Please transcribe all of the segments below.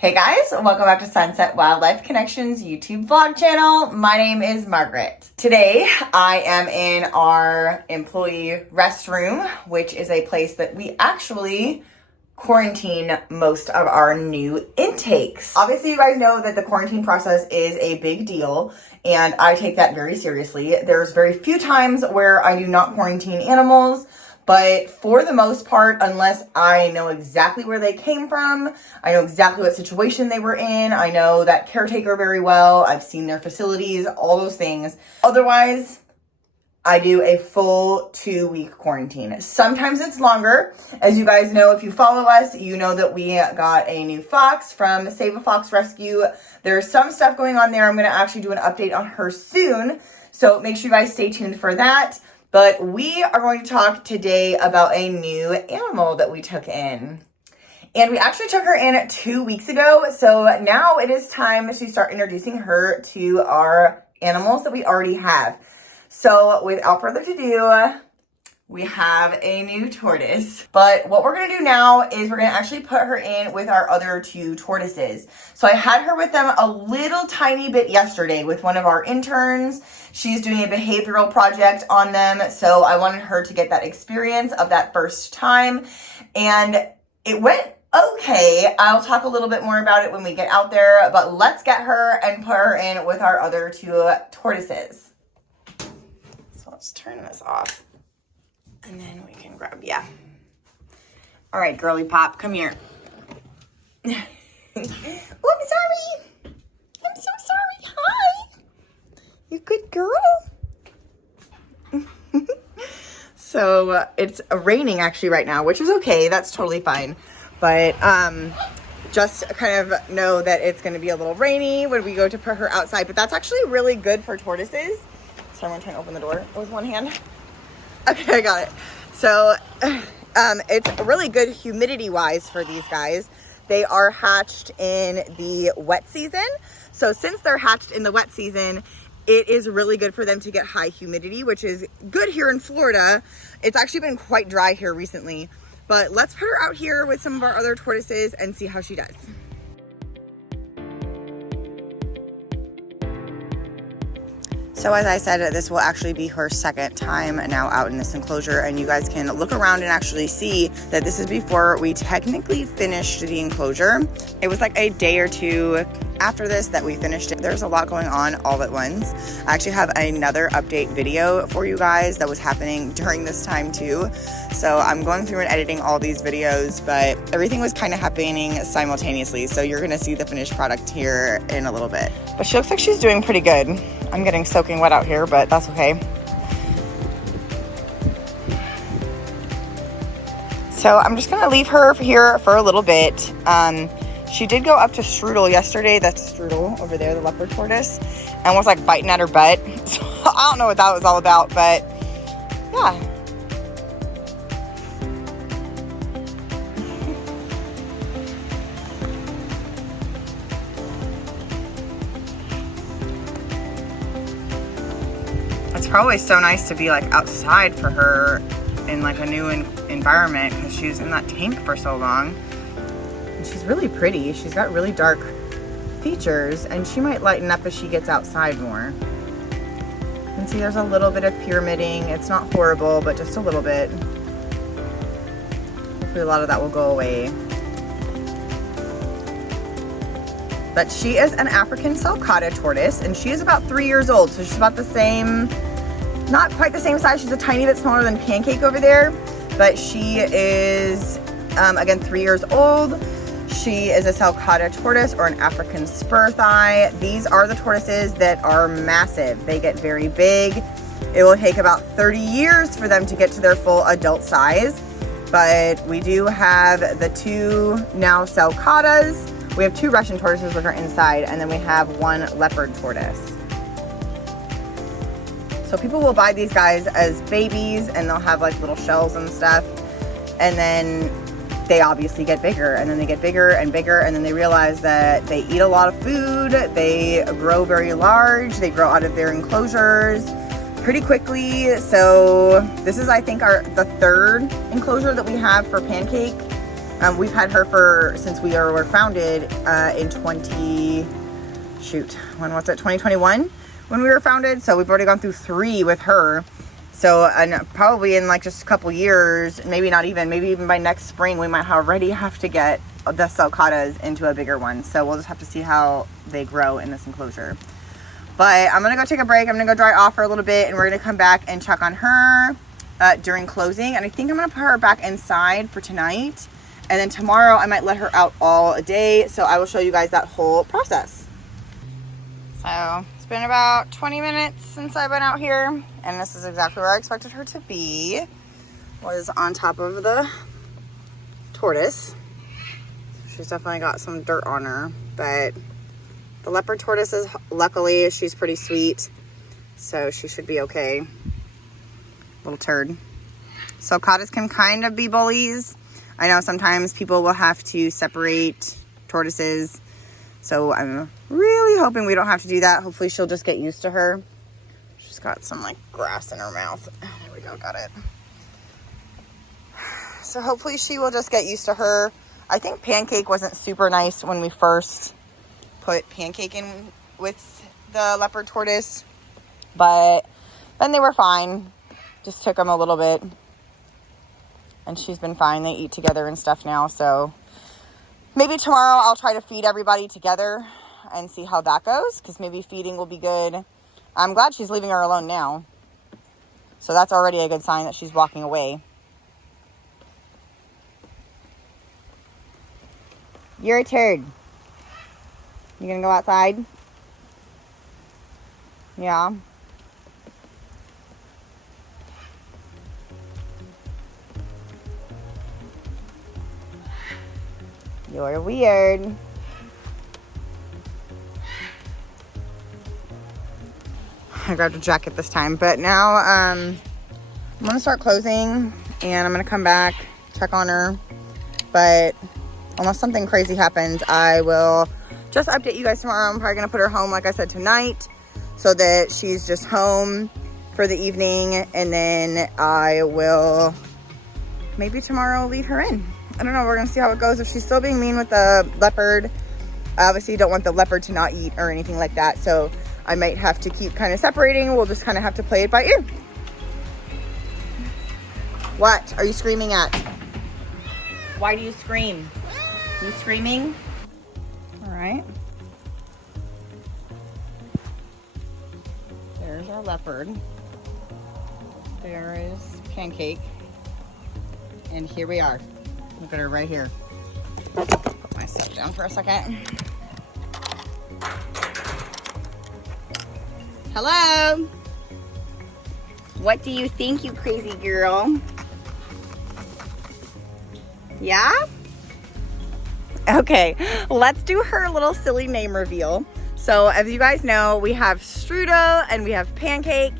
Hey guys, welcome back to Sunset Wildlife Connections YouTube vlog channel. My name is Margaret. Today I am in our employee restroom, which is a place that we actually quarantine most of our new intakes. Obviously, you guys know that the quarantine process is a big deal, and I take that very seriously. There's very few times where I do not quarantine animals, but for the most part, unless I know exactly where they came from, I know exactly what situation they were in, I know that caretaker very well, I've seen their facilities, all those things. Otherwise, I do a full 2-week quarantine. Sometimes it's longer. As you guys know, if you follow us, you know that we got a new fox from Save a Fox Rescue. There's some stuff going on there. I'm going to actually do an update on her soon. So make sure you guys stay tuned for that. But we are going to talk today about a new animal that we took in. And we actually took her in 2 weeks ago. So now it is time to start introducing her to our animals that we already have. So without further ado, we have a new tortoise. But what we're going to do now is we're going to actually put her in with our other 2 tortoises. So I had her with them a little tiny bit yesterday with one of our interns. She's doing a behavioral project on them. So I wanted her to get that experience of that first time. And it went okay. I'll talk a little bit more about it when we get out there. But let's get her and put her in with our other 2 tortoises. Let's turn this off and then we can grab, yeah. All right, girly pop, come here. Oh, I'm sorry. I'm so sorry. Hi. You good girl? So it's raining actually right now, which is okay. That's totally fine. But just kind of know that it's going to be a little rainy when we go to put her outside. But that's actually really good for tortoises. So I'm going to try and open the door with one hand. Okay, I got it. So it's really good humidity-wise for these guys. They are hatched in the wet season. So since they're hatched in the wet season, it is really good for them to get high humidity, which is good here in Florida. It's actually been quite dry here recently. But let's put her out here with some of our other tortoises and see how she does. So as I said, this will actually be her second time now out in this enclosure, and you guys can look around and actually see that this is before we technically finished the enclosure. It was like a day or 2 after this that we finished it. There's a lot going on all at once. I actually have another update video for you guys that was happening during this time too. So I'm going through and editing all these videos, but everything was kind of happening simultaneously. So you're gonna see the finished product here in a little bit. But she looks like she's doing pretty good. I'm getting soaking wet out here, but that's okay. So I'm just gonna leave her here for a little bit. She did go up to Strudel yesterday. That's Strudel over there, the leopard tortoise, and was like biting at her butt. So I don't know what that was all about, but yeah. It's probably so nice to be like outside for her in like a new environment because she was in that tank for so long. And she's really pretty. She's got really dark features, and she might lighten up as she gets outside more. You can see there's a little bit of pyramiding. It's not horrible, but just a little bit. Hopefully a lot of that will go away. But she is an African sulcata tortoise, and she is about 3 years old, so she's about the same, not quite the same size. She's a tiny bit smaller than Pancake over there, but she is, again, 3 years old. She is a sulcata tortoise, or an African spur thigh. These are the tortoises that are massive. They get very big. It will take about 30 years for them to get to their full adult size, but we do have the 2 now sulcatas. We have 2 Russian tortoises which are inside, and then we have 1 leopard tortoise. So people will buy these guys as babies, and they'll have like little shells and stuff, and then they obviously get bigger, and then they get bigger and bigger, and then they realize that they eat a lot of food, they grow very large, they grow out of their enclosures pretty quickly. So this is, I think, the 3rd enclosure that we have for Pancake. We've had her since we were founded in when was it, 2021 when we were founded. So we've already gone through 3 with her. So, and probably in like just a couple years, maybe even by next spring, we might already have to get the sulcatas into a bigger one. So we'll just have to see how they grow in this enclosure. But I'm going to go take a break. I'm going to go dry off for a little bit, and we're going to come back and check on her during closing. And I think I'm going to put her back inside for tonight. And then tomorrow I might let her out all day. So I will show you guys that whole process. So it's been about 20 minutes since I've been out here, and this is exactly where I expected her to be. Was on top of the tortoise. She's definitely got some dirt on her, but the leopard tortoise is, luckily, she's pretty sweet, so she should be okay. Little turd. Sulcatas can kind of be bullies. I know sometimes people will have to separate tortoises, so I'm really hoping we don't have to do that. Hopefully she'll just get used to her. She's got some like grass in her mouth. There we go, got it. So hopefully she will just get used to her. I think Pancake wasn't super nice when we first put Pancake in with the leopard tortoise, but then they were fine. Just took them a little bit, and she's been fine. They eat together and stuff now, so maybe tomorrow I'll try to feed everybody together and see how that goes, because maybe feeding will be good. I'm glad she's leaving her alone now, so that's already a good sign that she's walking away. You're a turd. You gonna go outside? Yeah. You're weird. I grabbed a jacket this time, but now I'm gonna start closing, and I'm gonna come back, check on her, but unless something crazy happens, I will just update you guys tomorrow. I'm probably gonna put her home, like I said, tonight, so that she's just home for the evening, and then I will maybe tomorrow leave her in. I don't know, we're gonna see how it goes. If she's still being mean with the leopard, I obviously don't want the leopard to not eat or anything like that, so I might have to keep kind of separating. We'll just kind of have to play it by ear. What are you screaming at? Why do you scream? You screaming? All right. There's our leopard. There is Pancake. And here we are. Look at her right here. Put my stuff down for a second. Hello. What do you think, you crazy girl? Yeah? Okay, let's do her little silly name reveal. So as you guys know, we have Strudel and we have Pancake.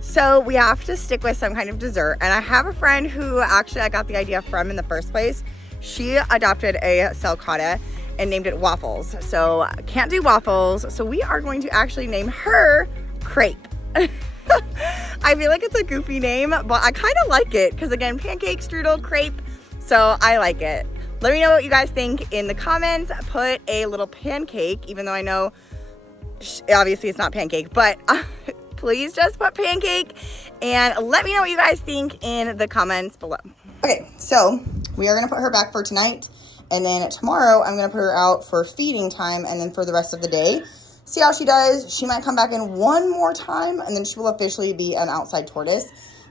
So we have to stick with some kind of dessert. And I have a friend who actually I got the idea from in the first place. She adopted a sulcata and named it Waffles. So can't do waffles. So we are going to actually name her Crepe. I feel like it's a goofy name, but I kind of like it because, again, Pancake, Strudel, Crepe. So I like it. Let me know what you guys think in the comments. Put a little Pancake, even though I know obviously it's not Pancake, but please just put Pancake, and let me know what you guys think in the comments below. Okay, so we are gonna put her back for tonight, and then tomorrow I'm gonna put her out for feeding time, and then for the rest of the day, see how she does. She might come back in one more time, and then she will officially be an outside tortoise.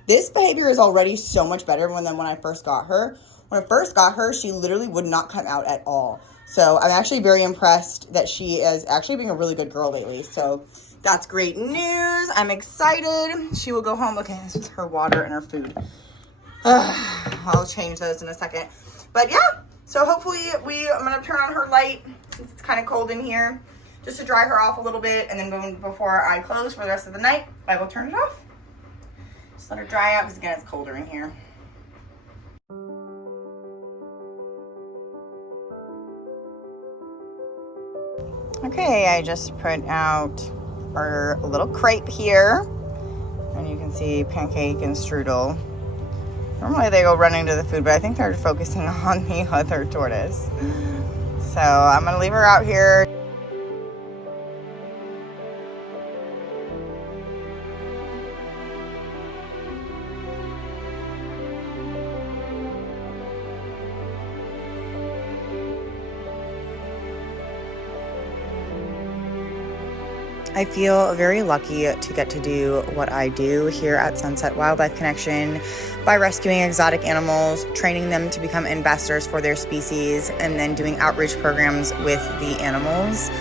This behavior is already so much better than when I first got her. When I first got her, she literally would not come out at all. So I'm actually very impressed that she is actually being a really good girl lately. So that's great news. I'm excited. She will go home. Okay, this is her water and her food. I'll change those in a second. But yeah, so hopefully I'm gonna turn on her light since it's kind of cold in here, just to dry her off a little bit, and then before I close for the rest of the night, I will turn it off. Just let her dry out because again, it's colder in here. Okay, I just put out our little crepe here, and you can see Pancake and Strudel Normally they go running to the food, but I think they're focusing on the other tortoise. So I'm gonna leave her out here. I feel very lucky to get to do what I do here at Sunset Wildlife Connection by rescuing exotic animals, training them to become ambassadors for their species, and then doing outreach programs with the animals.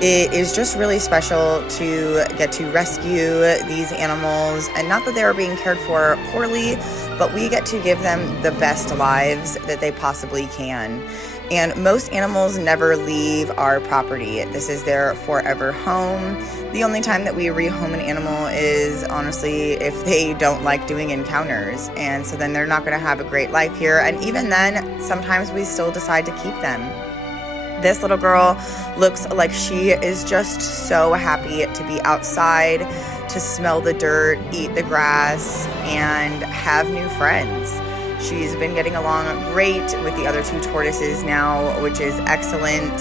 It is just really special to get to rescue these animals, and not that they are being cared for poorly, but we get to give them the best lives that they possibly can. And most animals never leave our property. This is their forever home. The only time that we rehome an animal is honestly if they don't like doing encounters. And so then they're not going to have a great life here. And even then, sometimes we still decide to keep them. This little girl looks like she is just so happy to be outside, to smell the dirt, eat the grass, and have new friends. She's been getting along great with the other two tortoises now, which is excellent.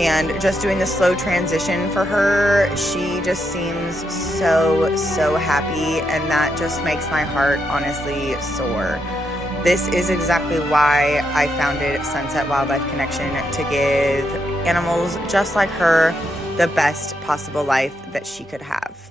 And just doing the slow transition for her, she just seems so happy, and that just makes my heart honestly soar. This is exactly why I founded Sunset Wildlife Connection, to give animals just like her the best possible life that she could have.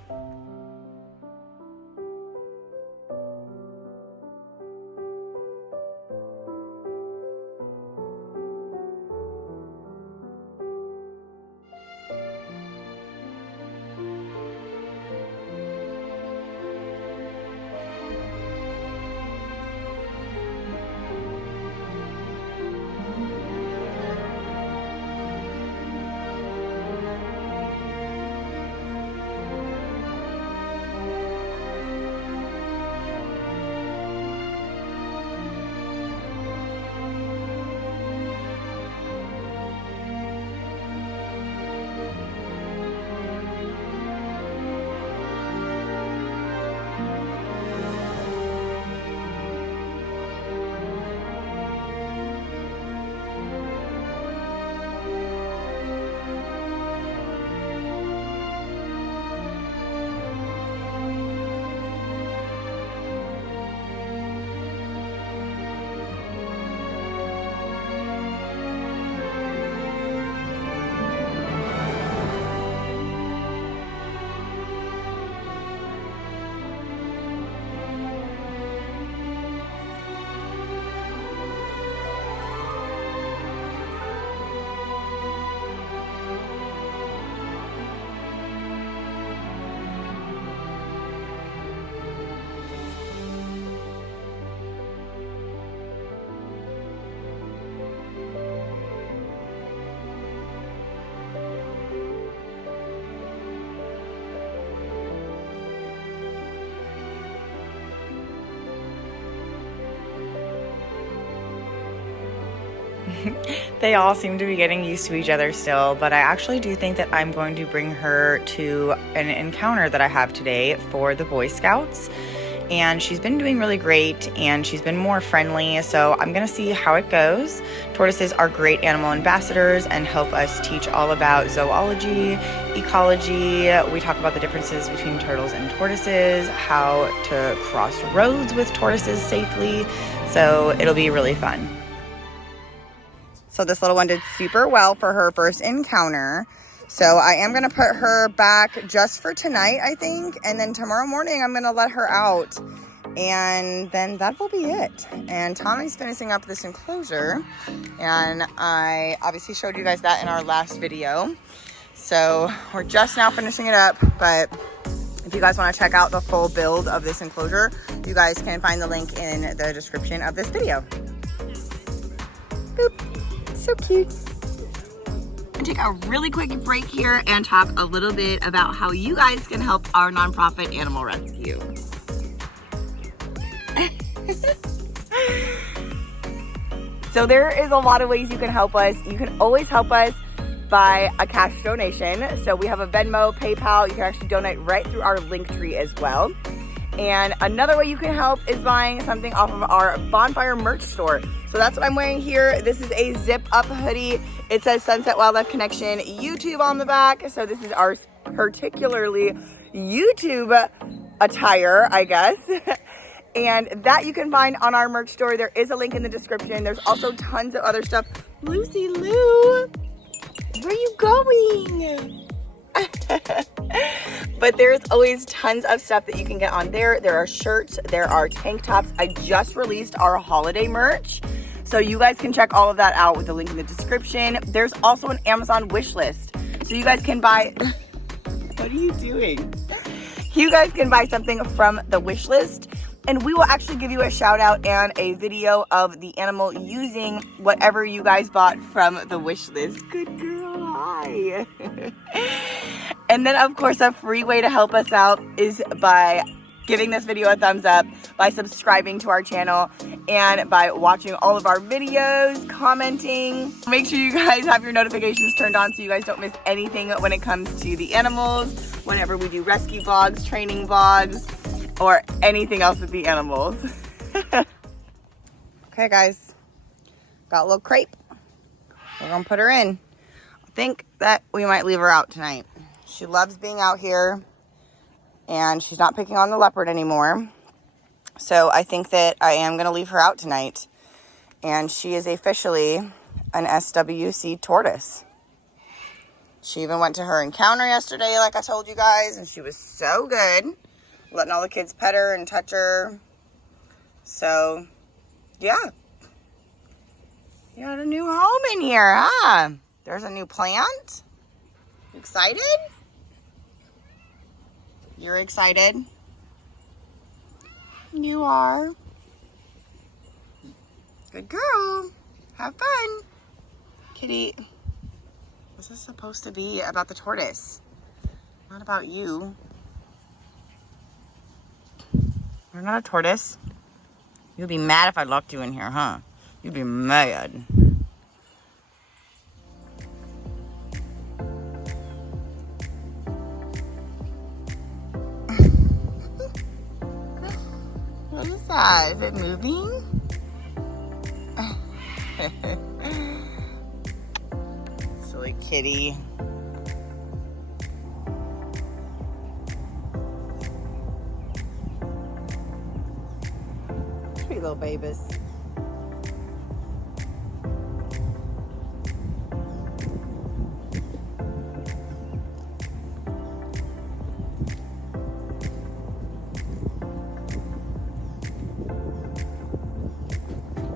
They all seem to be getting used to each other still, but I actually do think that I'm going to bring her to an encounter that I have today for the Boy Scouts. And she's been doing really great, and she's been more friendly, so I'm gonna see how it goes. Tortoises are great animal ambassadors and help us teach all about zoology, ecology. We talk about the differences between turtles and tortoises, how to cross roads with tortoises safely, so it'll be really fun. So this little one did super well for her first encounter. So I am going to put her back just for tonight, I think. And then tomorrow morning, I'm going to let her out. And then that will be it. And Tommy's finishing up this enclosure. And I obviously showed you guys that in our last video. So we're just now finishing it up. But if you guys want to check out the full build of this enclosure, you guys can find the link in the description of this video. Boop. So cute. And take a really quick break here and talk a little bit about how you guys can help our nonprofit animal rescue. So there is a lot of ways you can help us. You can always help us by a cash donation. So we have a Venmo, PayPal. You can actually donate right through our link tree as well. And another way you can help is buying something off of our Bonfire merch store. So that's what I'm wearing here. This is a zip up hoodie. It says Sunset Wildlife Connection YouTube on the back. So this is our particularly YouTube attire, I guess. And that you can find on our merch store. There is a link in the description. There's also tons of other stuff. Lucy Lou, where are you going? But there's always tons of stuff that you can get on there. There are shirts, there are tank tops. I just released our holiday merch, so you guys can check all of that out with the link in the description. There's also an Amazon wish list, so you guys can buy what are you doing? You guys can buy something from the wish list, and we will actually give you a shout out and a video of the animal using whatever you guys bought from the wish list. Good girl, hi. And then of course, a free way to help us out is by giving this video a thumbs up, by subscribing to our channel, and by watching all of our videos, commenting. Make sure you guys have your notifications turned on so you guys don't miss anything when it comes to the animals, whenever we do rescue vlogs, training vlogs, or anything else with the animals. Okay guys, got a little crepe. We're gonna put her in. I think that we might leave her out tonight. She loves being out here, and she's not picking on the leopard anymore. So I think that I am gonna leave her out tonight. And she is officially an SWC tortoise. She even went to her encounter yesterday, like I told you guys, and she was so good. Letting all the kids pet her and touch her. So, yeah. You got a new home in here, huh? There's a new plant. You excited? You're excited? You are. Good girl. Have fun. Kitty, this is supposed to be about the tortoise, not about you. You're not a tortoise. You'd be mad if I locked you in here, huh? You'd be mad. What is that? Is it moving? Silly kitty. Sweet little babies.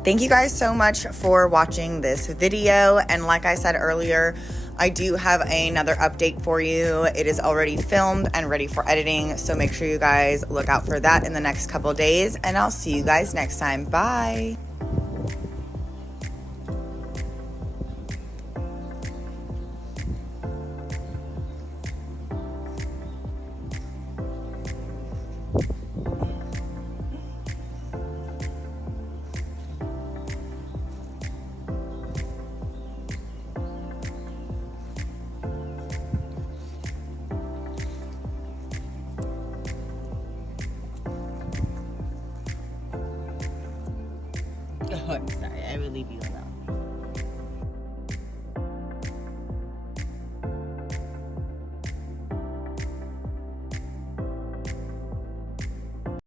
Thank you guys so much for watching this video. And like I said earlier, I do have another update for you. It is already filmed and ready for editing. So make sure you guys look out for that in the next couple days. And I'll see you guys next time. Bye. Oh, I'm sorry. I will leave you alone.